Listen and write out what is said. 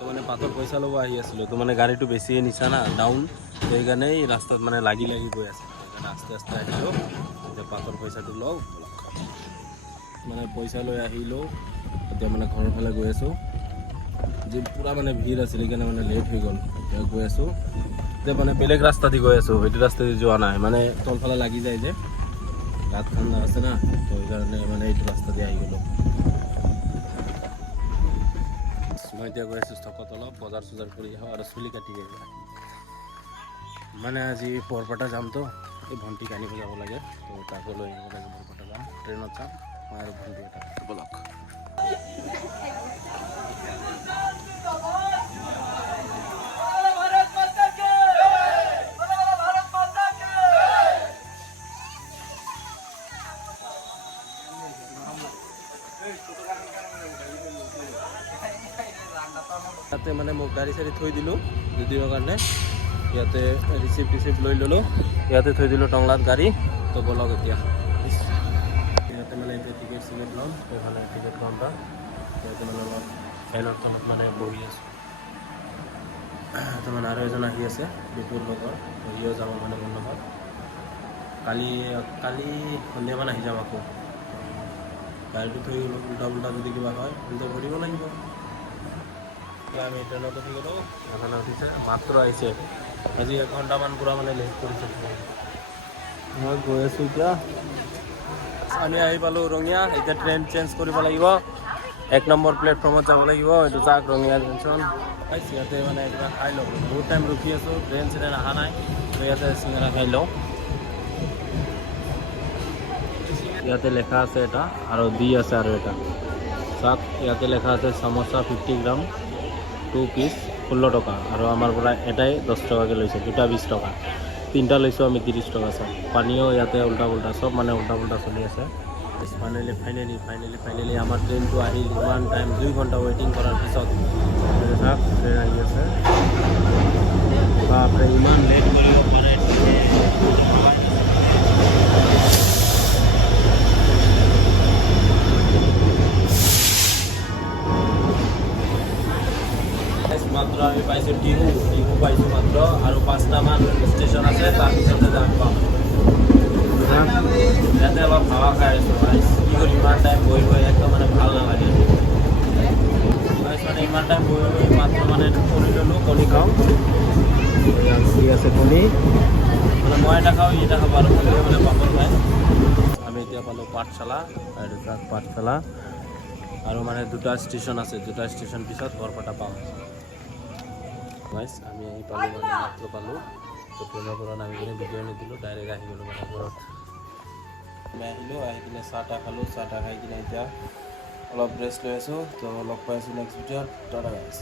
তো মানে পাতৰ পইচা ল'ব আহি আছিলোঁ তো মানে গাড়ীটো বেছিয়ে নিছা না ডাউন তো সেইকাৰণে ৰাস্তাত মানে লাগি গৈ আছে সেইকাৰণে আস্তে আস্তে আহিলোঁ এতিয়া পাতৰ পইচাটো লওঁ মানে পইচা লৈ আহিলোঁ এতিয়া মানে ঘৰৰ ফালে গৈ আছোঁ যে পূৰা মানে ভিৰ আছিল সেইকাৰণে মানে লেট হৈ গ'ল এতিয়া গৈ আছোঁ এতিয়া মানে বেলেগ ৰাস্তা দি গৈ আছোঁ সেইটো ৰাস্তা দি যোৱা নাই মানে তলফালে লাগি যায় যে গাত ঠাণ্ডা আছে না তো সেইকাৰণে মানে এইটো ৰাস্তা দি আহি গ'লোঁ মই এতিয়া গৈ আছোঁ ষ্টকত অলপ বজাৰ চজাৰ কৰি আহোঁ আৰু চুলি কাটি আহিব মানে আজি বৰপেটা যামতো এই ভণ্টিক আনিব যাব লাগে তো তাকো লৈ আহিব লাগে বৰপেটা যাম ট্ৰেইনত যাম মই আৰু ভণ্টি এটা ব'লক ইয়াতে মানে মোক গাড়ী চাড়ী থৈ দিলোঁ দুদিনৰ কাৰণে ইয়াতে ৰিচিপ্ট লৈ ল'লোঁ ইয়াতে থৈ দিলোঁ টংলাত গাড়ী তো ব'লক এতিয়া ইয়াতে মানে এতিয়া টিকেট চিকেট ল'ম সেইফালে টিকেট কাউণ্টাৰ ইয়াতে মানে অলপ ফেনৰ তলত মানে বহি আছোঁ তো মানে আৰু এজন আহি আছে বিপুৰ লগৰ সিও যাব মানে মোৰ লগত কালি সন্ধিয়ামান আহি যাম আকৌ গাড়ীটো থৈ গ'লোঁ উল্টা পুল্টা যদি কিবা হয় তেন্তে ভৰিব লাগিব আমি ট্ৰেইনত উঠি গ'লোঁ এখানে উঠিছে মাত্ৰ আহিছে আজি 1 ঘণ্টামান পূৰা মানে লেট কৰিছে মই গৈ আছোঁ এতিয়া আমি আহি পালোঁ ৰঙিয়া এতিয়া ট্ৰেইন চেঞ্জ কৰিব লাগিব 1 নম্বৰ প্লেটফৰ্মত যাব লাগিব এইটো যাক ৰঙিয়া জংচন ইয়াতে মানে কিবা খাই লওঁ বহুত টাইম ৰখি আছোঁ ট্ৰেইন চেৰেইন অহা নাই তো ইয়াতে চিঙৰা খাই লওঁ ইয়াতে লেখা আছে এটা আৰু দি আছে আৰু এটা চাক ইয়াতে লেখা আছে চামোচা 50 গ্ৰাম 2 পিচ 16 টকা আৰু আমাৰ পৰা এটাই 10 টকাকৈ লৈছে দুটা 20 টকা তিনিটা লৈছোঁ আমি 30 টকা চাওক পানীও ইয়াতে উল্টা পুল্টা চব মানে উল্টা পুল্টা চলি আছে ফাইনেলি আমাৰ ট্ৰেইনটো আহিল ইমান টাইম 2 ঘণ্টা ৱেইটিং কৰাৰ পিছত চাওক ট্ৰেইন আহি আছে বাপৰে ইমান লেট কৰিব পাৰে মাত্ৰ আমি পাইছোঁ টিহু পাইছোঁ মাত্ৰ আৰু 5টামান ষ্টেচন আছে তাৰপিছতে যাম পাম ইয়াতে অলপ হাৱা খাই আছোঁ কি কৰি ইমান টাইম বহি একদম মানে ভাল নালাগে মানে ইমান টাইম বহি মাত্ৰ মানে কণী ল'লোঁ কণী খাওঁ দি আছে কণী মানে মই এটা খাওঁ এটা খাব আৰু মানে পাপৰ খায় আমি এতিয়া পালোঁ পাঠশালা পাঠশালা আৰু মানে 2টা ষ্টেচন আছে 2টা ষ্টেচন পিছত বৰপেটা পাম আমি আহি পালোঁ মানে মাত্ৰ পালোঁ তো ট্ৰেইনৰ পৰা নামি কিনে ভিডিঅ' নিদিলোঁ ডাইৰেক্ট আহি গ'লোঁ মানে ঘৰত আমি আহিলোঁ আহি কিনে চাহ তাহ খালোঁ চাহ তাহ খাই কিনে এতিয়া অলপ ৰেষ্ট লৈ আছোঁ তো লগ পাই আছোঁ নেক্সট ভিডিঅ'ত টাটা গাইছ